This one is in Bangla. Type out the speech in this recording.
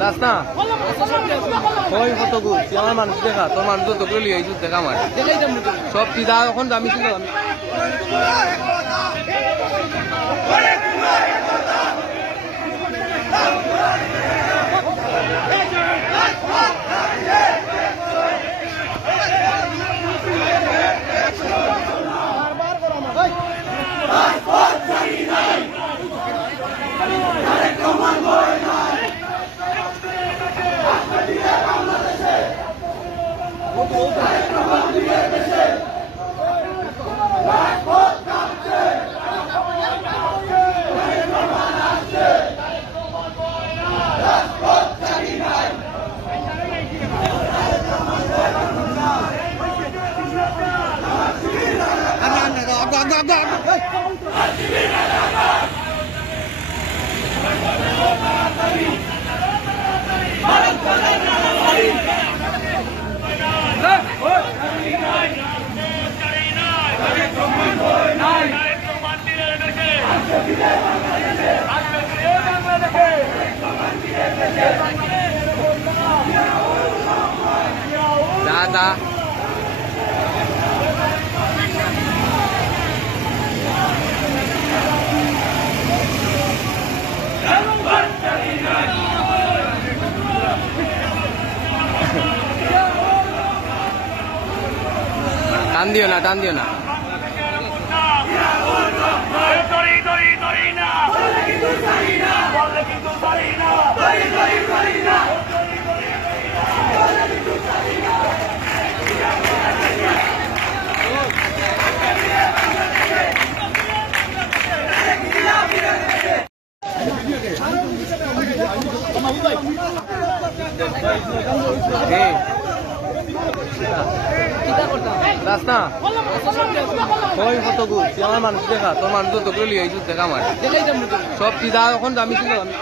রাস্তা ওই কত গু আমার মানুষ দেখা তোর মানুষ তো করে লিয়ে আইছিস দেখা আমার সব চিদা এখন দামি ছিল আমি দাদা টান দিও না টান দিও না রাস্তা ওই কত গু আমার মানুষ দেখা তোর মানুষ তো করে লিয়ে আইছিস দেখা আমার সব চিদা এখন দামি ছিল আমি